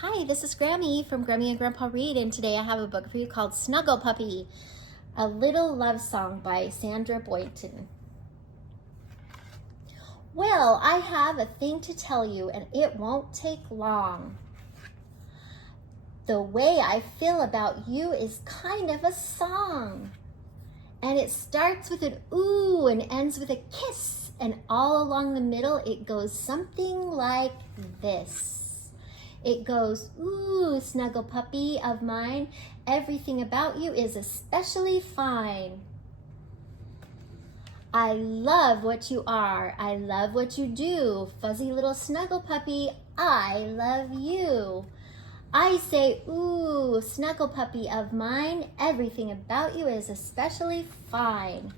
Hi, this is Grammy from Grammy and Grandpa Read, and today I have a book for you called Snuggle Puppy, a little love song by Sandra Boynton. Well, I have a thing to tell you, and it won't take long. The way I feel about you is kind of a song. And it starts with an ooh and ends with a kiss. And all along the middle, it goes something like this. It goes, ooh, snuggle puppy of mine, everything about you is especially fine. I love what you are. I love what you do. Fuzzy little snuggle puppy, I love you. I say, ooh, snuggle puppy of mine, everything about you is especially fine.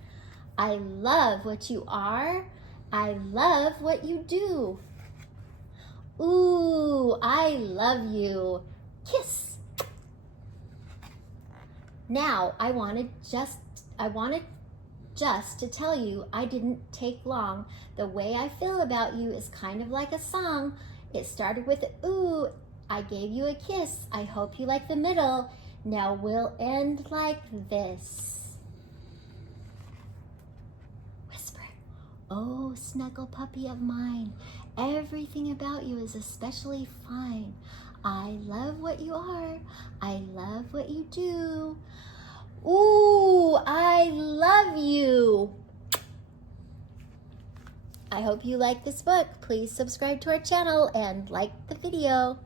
I love what you are. I love what you do. Ooh, I love you. Kiss. Now, I wanted just to tell you I didn't take long. The way I feel about you is kind of like a song. It started with ooh, I gave you a kiss. I hope you like the middle. Now we'll end like this. Whisper, oh, snuggle puppy of mine, everything about you is especially fine. I love what you are. I love what you do. Ooh, I love you. I hope you like this book. Please subscribe to our channel and like the video.